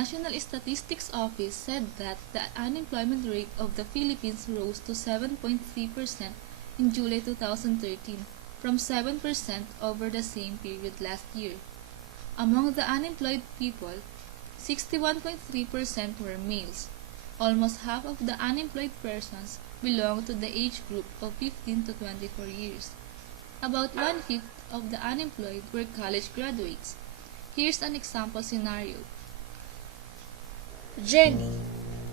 National Statistics Office said that the unemployment rate of the Philippines rose to 7.3% in July 2013 from 7% over the same period last year. Among the unemployed people, 61.3% were males. Almost half of the unemployed persons belong to the age group of 15 to 24 years. About one-fifth of the unemployed were college graduates. Here's an example scenario. Jenny,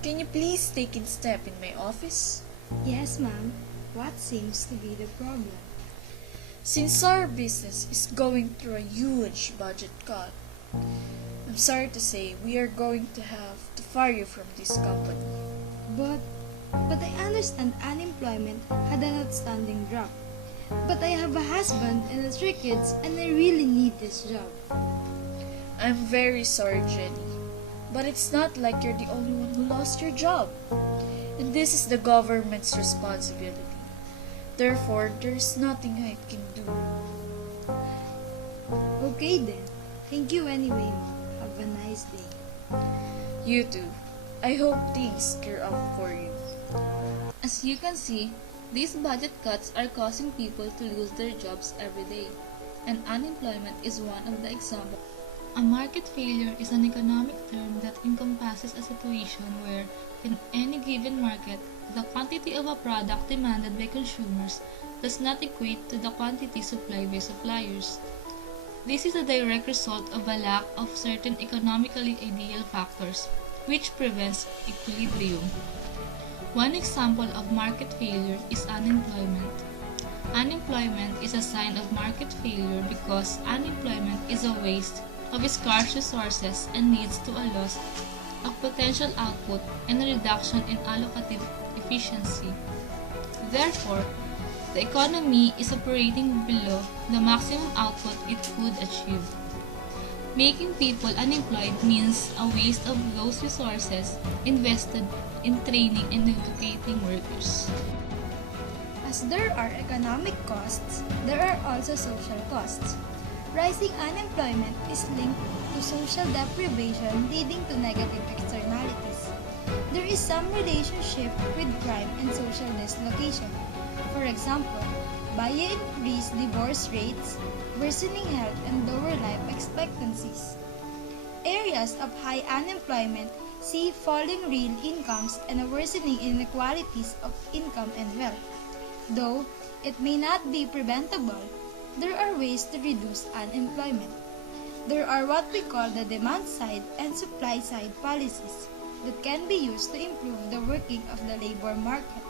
can you please take in step in my office? Yes, ma'am. What seems to be the problem? Since our business is going through a huge budget cut, I'm sorry to say we are going to have to fire you from this company. But I understand unemployment had an outstanding drop. But I have a husband and 3 kids and I really need this job. I'm very sorry, Jenny, but it's not like you're the only one who lost your job. And this is the government's responsibility. Therefore, there's nothing I can do. Okay then. Thank you anyway, ma'am. Have a nice day. You too. I hope things clear up for you. As you can see, these budget cuts are causing people to lose their jobs every day, and unemployment is one of the examples. A market failure is an economic term that encompasses a situation where, in any given market, the quantity of a product demanded by consumers does not equate to the quantity supplied by suppliers. This is a direct result of a lack of certain economically ideal factors, which prevents equilibrium. One example of market failure is unemployment. Unemployment is a sign of market failure because unemployment is a waste of scarce resources and leads to a loss of potential output and a reduction in allocative efficiency. Therefore, the economy is operating below the maximum output it could achieve. Making people unemployed means a waste of those resources invested in training and educating workers. As there are economic costs, there are also social costs. Rising unemployment is linked to social deprivation leading to negative externalities. There is some relationship with crime and social dislocation. For example, by increased divorce rates, worsening health and lower life expectancies. Areas of high unemployment see falling real incomes and a worsening inequalities of income and wealth. Though it may not be preventable, there are ways to reduce unemployment. There are what we call the demand side and supply side policies that can be used to improve the working of the labor market.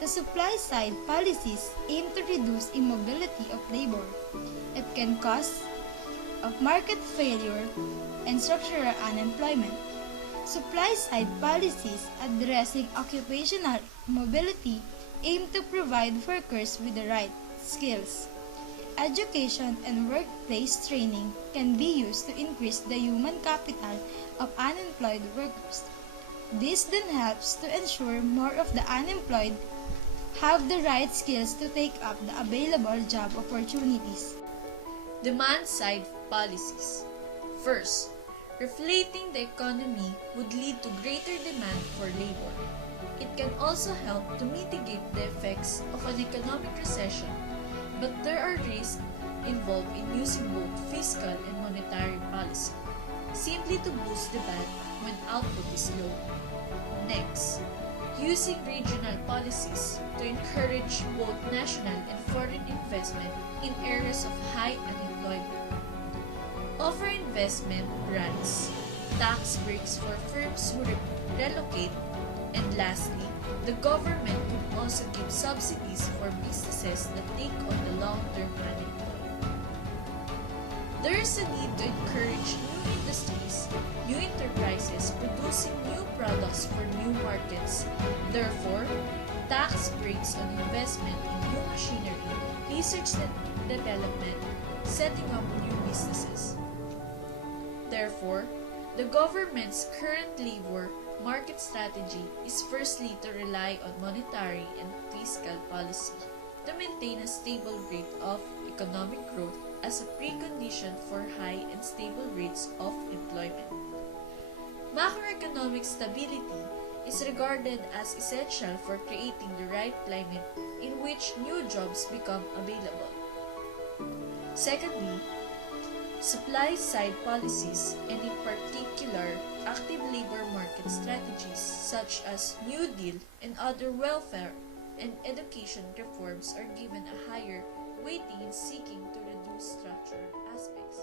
The supply side policies aim to reduce immobility of labor. It can cause of market failure and structural unemployment. Supply side policies addressing occupational mobility aim to provide workers with the right skills. Education and workplace training can be used to increase the human capital of unemployed workers. This then helps to ensure more of the unemployed have the right skills to take up the available job opportunities. Demand-side policies. First, reflating the economy would lead to greater demand for labor. It can also help to mitigate the effects of an economic recession, but there are risks involved in using both fiscal and monetary policy, simply to boost demand when output is low. Next, using regional policies to encourage both national and foreign investment in areas of high unemployment. Offer investment grants, tax breaks for firms who relocate, and lastly, the government could also give subsidies for businesses that take on the long-term unemployed. There is a need to encourage new industries, new enterprises producing new products for new markets. Therefore, tax breaks on investment in new machinery, research and development, setting up new businesses. Therefore, the government's current labor market strategy is firstly to rely on monetary and fiscal policy to maintain a stable rate of economic growth as a precondition for high and stable rates of employment. Macroeconomic stability is regarded as essential for creating the right climate in which new jobs become available. Secondly, supply-side policies, and in particular, active labor market strategies such as New Deal and other welfare and education reforms are given a higher weighting in seeking to reduce structural aspects.